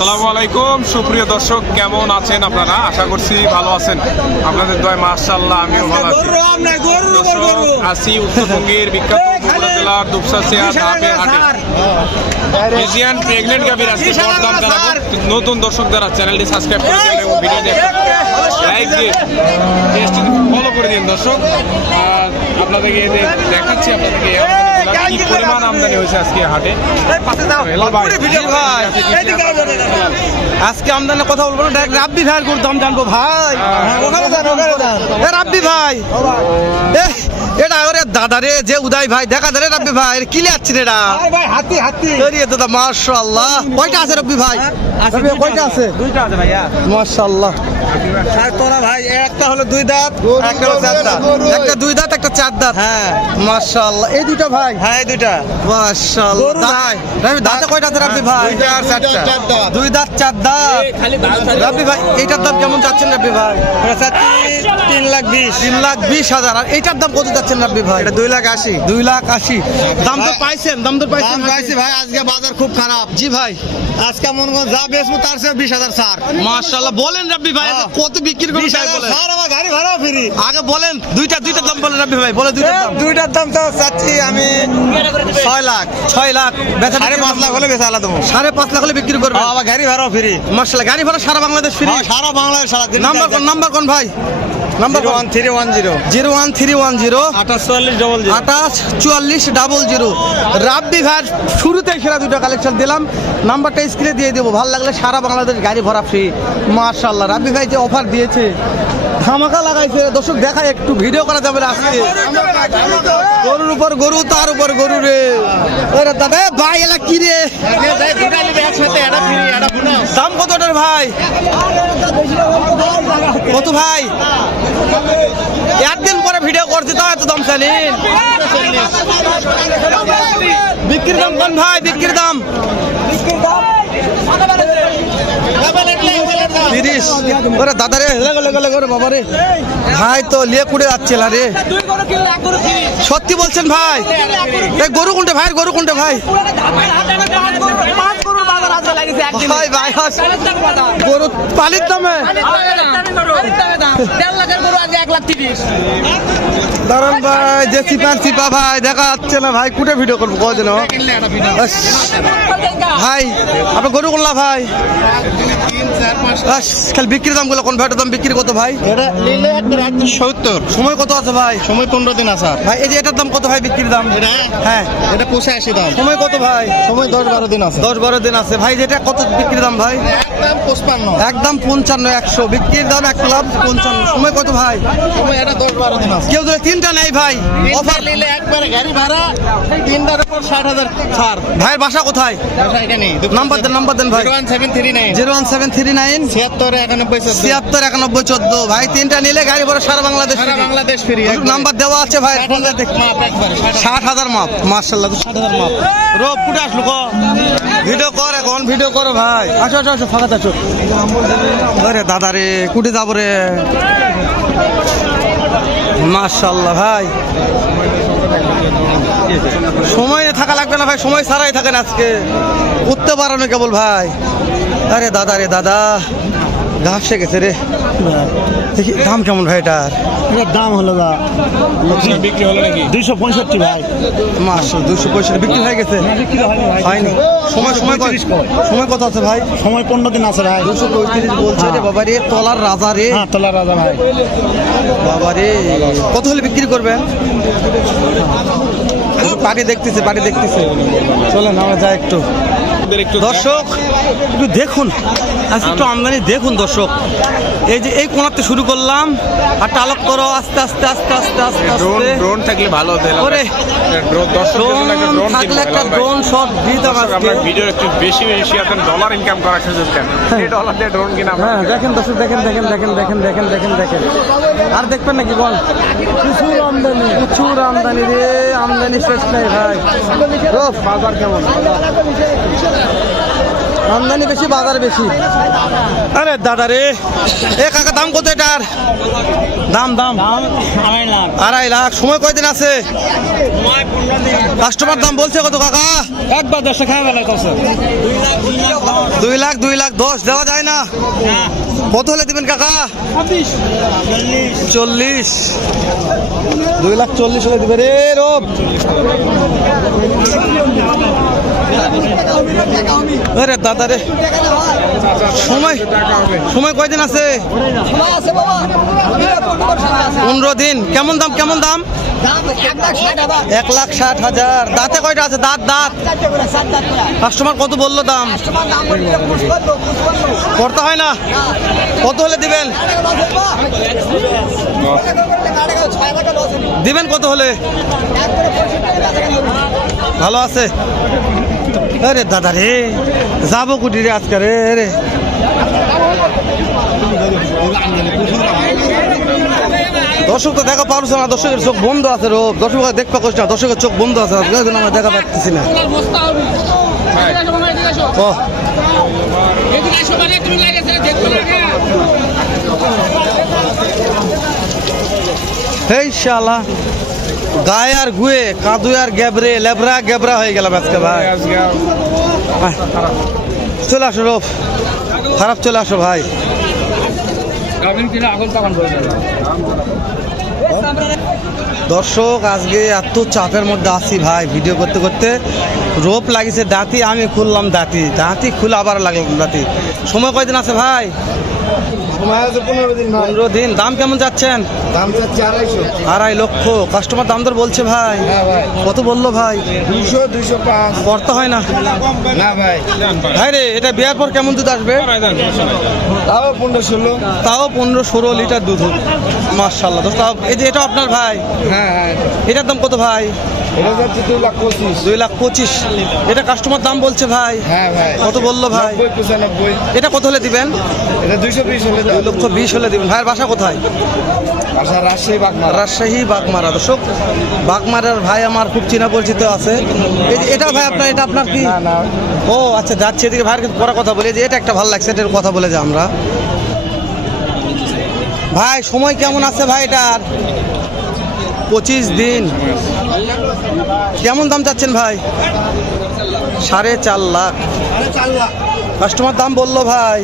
আসসালামু আলাইকুম সুপ্রিয় দর্শক, কেমন আছেন আপনারা? আশা করছি ভালো আছেন। আপনাদের দোয়ায় মাশাআল্লাহ আমিও ভালো আছি। আছি উত্তরবঙ্গের বিখ্যাত বগুড়া জেলার দুপচাচিয়া ধাপের হাটে। এশিয়ান প্রেগনেন্ট গাভীর আজকে দরদাম জানাবো। নতুন দর্শক যারা চ্যানেলটি সাবস্ক্রাইব করে দিন এবং ভিডিও দেখেন লাইক দিয়ে পেজটি ফলো করে দিন দর্শক। আপনাদেরকে দেখাচ্ছি আপনাদেরকে কি পরিমাণ আমদানি হয়েছে আজকে হাটে। আজকে আমদানি কথা বলবো না, রাব্বি ভাইয়ের করে দাম জানবো ভাই। রাব্বি ভাই এটা ওরে দাদা রে, যে উদয় ভাই দেখা যায় রাব্বি ভাই কি লাগছে রে দাদা? মাশাআল্লাহ কয়টা আছে রাব্বি ভাই? কয়টা আছে? দুইটা আছে ভাইয়া। মাশাআল্লাহ তোরা ভাই একটা হলো দুই দাঁত, একটা হলো চার দাঁত, একটা দুই দাঁত একটা চার দাঁত। হ্যাঁ মাশাআল্লাহ এই দুইটা ভাই। হ্যাঁ এই দুইটা মাশাআল্লাহ। দাঁতে কয়টা আছে রাব্বি ভাই? দুইটা আর চারটা। দুই দাঁত চার দাঁত। রাব্বি ভাই এইটার দাম কেমন যাচ্ছেন রাব্বি ভাই? এটা 3,20,000। আর এইটার দাম কত যাচ্ছেন রাব্বি ভাই? এটা 2,80,000। 2,80,000 দাম তো পাইছেন? দাম তো পাইছেন? পাইছি ভাই। আজকে বাজার খুব খারাপ। জি ভাই আজকে মনে করেন যা বেচবো তার চেয়ে 20,000 ছাড়। মাশাআল্লাহ বলেন রাব্বি ভাই কত বিক্রি করবেন? 20,000 ছাড়, আমার গাড়ি ভাড়া ফ্রি। আগে বলেন দুইটার দাম বলেন রাব্বি ভাই, বলে দুইটার দাম তো চাচ্ছি আমি 6 লাখ। 6 লাখ বেচা 5.5 লাখ হলে বেচা আলাদা দেবো। 5.5 লাখ হলে বিক্রি করবেন? আমার গাড়ি ভাড়াও ফ্রি। মাশাআল্লাহ গাড়ি ভাড়া সারা বাংলাদেশ ফ্রি? সারা বাংলাদেশ সারা দিন। নাম্বার কোন ভাই? নাম্বার 01310 01310 284400। 284400। রাব্বি ভাই শুরুতেই সেরা দুটো কালেকশন দিলাম, নাম্বারটা স্ক্রিনে দিয়ে দেবো। ভালো লাগলে সারা বাংলাদেশ গাড়ি ভরা ফ্রি। মাশাআল্লাহ রাব্বি ভাই যে অফার দিয়েছে ধামাকা লাগাইছে দর্শক, দেখা একটু ভিডিও করা যাবে না আজকে। গরুর উপর গরু, তার উপর গরু রে। ওরে দাদা ভাই এলা কি রে? দাম কত ওটার ভাই? কত ভাই? একদিন পরে ভিডিও করছি তো এত দাম চাইলেন। বিক্রির দাম কোন ভাই? বিক্রির দাম 30। ওরে দাদা রে লেগে বাবা রে ভাই তো লিয়ে কুড়ে যাচ্ছে না রে। সত্যি বলছেন ভাই? গরু কোনটা ভাই? গরু কোনটা ভাই? ভাই ভাই গরু পালির দামে দাঁড়ান ভাই, যে চিপা ভাই দেখা যাচ্ছে না ভাই। কুটে ভিডিও করবো কদিন ভাই? আপনার গরু করলা ভাই? খালি বিক্রির দাম গুলো কোন ভাইটার দাম বিক্রি কত ভাই? 70। সময় কত আছে ভাই? সময় 15 দিন আছে ভাই। এই যে এটার দাম কত ভাই বিক্রির দাম? হ্যাঁ এটা 85 দাম। সময় কত ভাই? সময় 10-12 দিন আছে। 10-12 দিন আছে ভাই। যেটা কত বিক্রির দাম ভাই? একদম 55। একদম 55-100 বিক্রির দাম, 1,55,000। সময় কত ভাই? সময় এটা 10-12 দিন আছে। কেউ যদি তিনটা নেই ভাই অফার নিলে একবারে গাড়ি ভাড়া তিনটার উপর 60,000 ছাড়। ভাইয়ের বাসা কোথায়? নাম্বার দেন ভাই। 01739 01739 76 91 14 ভাই। তিনটা নিলে গাড়ি ভরে সারা বাংলাদেশ ফ্রি। নাম্বার দেওয়া আছে ভাই। 60,000 মাপ। মাশাআল্লাহ 60,000 মাপ। রোব কুটে আসলো ক ভিডিও কর, এখন ভিডিও করো ভাই। আসো ফাঁকা আছো। আরে দাদা রে কুটে যাবো রে। মাশাআল্লাহ ভাই সময় থাকা লাগবে না ভাই, সময় ছাড়াই থাকেন আজকে। উঠতে পারো না কেবল ভাই। আরে দাদা রে দাদা ঘাসে গেছে রে। দেখি দাম কেমন ভাই এটার? দাম হলো বিক্রি হলো নাকি? 265 ভাই। মাশাআল্লাহ 265 বিক্রি হয়ে গেছে? হয়নি। সময় কত আছে ভাই? সময় 15 দিন আছে ভাই। 235 বলছে রে বাবা রে। তলার রাজা রে। হ্যাঁ তলার রাজা ভাই। বাবা রে কত হলে বিক্রি করবেন? পাটি দেখতেছে চলেন আমরা যাই একটু। দর্শক একটু দেখুন আজকে একটু আমদানি দেখুন দর্শক। এই যে এই কোণাতে শুরু করলাম আর টালক করো আস্তে আস্তে ড্রোন থাকলে ভালো হতো। ওরে ড্রোন থাকলে একটা ড্রোন শট দিতাম আজকে। আমরা ভিডিও একটু বেশি শেয়ার ডলার ইনকাম করার সুযোগ দেন। এই ডলার দিয়ে ড্রোন কিনা। হ্যাঁ দেখেন দর্শক দেখেন। আর দেখবেন নাকি বল? প্রচুর আমদানি রে। আমদানি শেষ নাই ভাই। বাজার কেমন? আমদানি বেশি, বাজার বেশি। আরে দাদা রে, এ কাকা দাম কত এটার? দাম 2.5 লাখ। সময় কয়দিন আছে? কাস্টমার দাম বলছে কত কাকা? একবার 10 খাওয়া বেলা করছে 2 লাখ 10 দেওয়া যায় না? কত হলে দিবেন কাকা? 40। 2,40,000 হলে দিবে রে রব। আরে দাদা রে, সময় কয়দিন আছে? 15 দিন। কেমন দাম? 1,60,000। দাঁতে কয়টা আছে? দাঁত কাস্টমার কত বললো দাম? করতে হয় না? কত হলে দিবেন? দিবেন কত হলে? ভালো আছে। আরে দাদা রে, যাবো কুটি রে আজকে রে রে। দর্শক তো দেখা পারছে না, দর্শকের চোখ বন্ধ আছে রোগ। দর্শক দেখতে পাচ্ছ না, দর্শকের চোখ বন্ধ আছে, আমরা দেখা পাচ্ছি না। এই শালা গায়ে আর গুয়ে, কাদুয়ে আর গ্যাবরে, লেবরা গ্যাবরা হয়ে গেলাম আজকে ভাই। চলে আসো রোপ, খারাপ চলে আসো ভাই। দর্শক আজকে এত চাপের মধ্যে আছি ভাই, ভিডিও করতে করতে রোপ লাগিয়েছে দাঁতি, আমি খুললাম দাঁতি খুলে আবার লাগলাম দাঁতি। সময় কয়দিন আছে ভাই? 15 দিন। দাম কেমন যাচ্ছেন? দাম যাচ্ছে 2.5 লক্ষ। কাস্টমার দাম দর বলছে ভাই? কত বললো ভাই? 200-205 করতে হয় না? না ভাই। ভাই রে, এটা বিয়ার পর কেমন দুধ আসবে? তাও 15-16। তাও 15-16 লিটার দুধ। মাশাআল্লাহ। দোস্ত এই যে এটা আপনার ভাই? হ্যাঁ। এটার দাম কত ভাই? এটা যাচ্ছে 2,25,000। 2,25,000। এটা কাস্টমার দাম বলছে ভাই? হ্যাঁ ভাই। কত বললো ভাই? 90-95। এটা কত হলে দিবেন? এটা 220 হলে দাও। 2,20,000 হলে দিবেন। ভাইয়ের বাসা কোথায়? আশা রাজশাহী বাগমারা। দর্শক বাগমারার ভাই আমার খুব চেনা পরিচিত আছে। এই যে এটা ভাই আপনার, এটা আপনার কি? না। ও আচ্ছা, যাচ্ছে এদিকে ভাইয়ের কাছে পরে কথা বলি। যে এটা একটা ভালো লাগছে, এটার কথা বলে যে আমরা। ভাই সময় কেমন আছে ভাই এটার? 25 দিন। কেমন দাম চাচ্ছেন ভাই? 4.5 লাখ। কাস্টমার দাম বললো ভাই?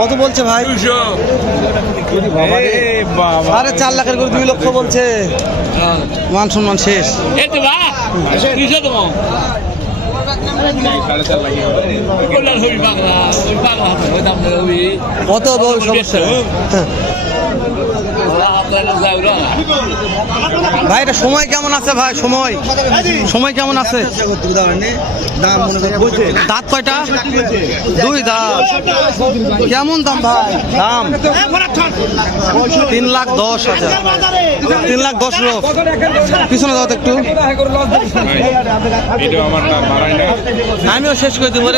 কত বলছে ভাই? 4.5 লাখের করে 2 লক্ষ বলছে। মান সম্মান শেষ। কত বড় সমস্যা ভাই? এটা সময় কেমন আছে ভাই? সময় কেমন আছে? দাঁত কয়টা? 2 দাঁত। কেমন দাম ভাই? দাম 3,10,000। 3,10,000 লোক। পিছনে দাও তো একটু, আমিও শেষ করে দেবো।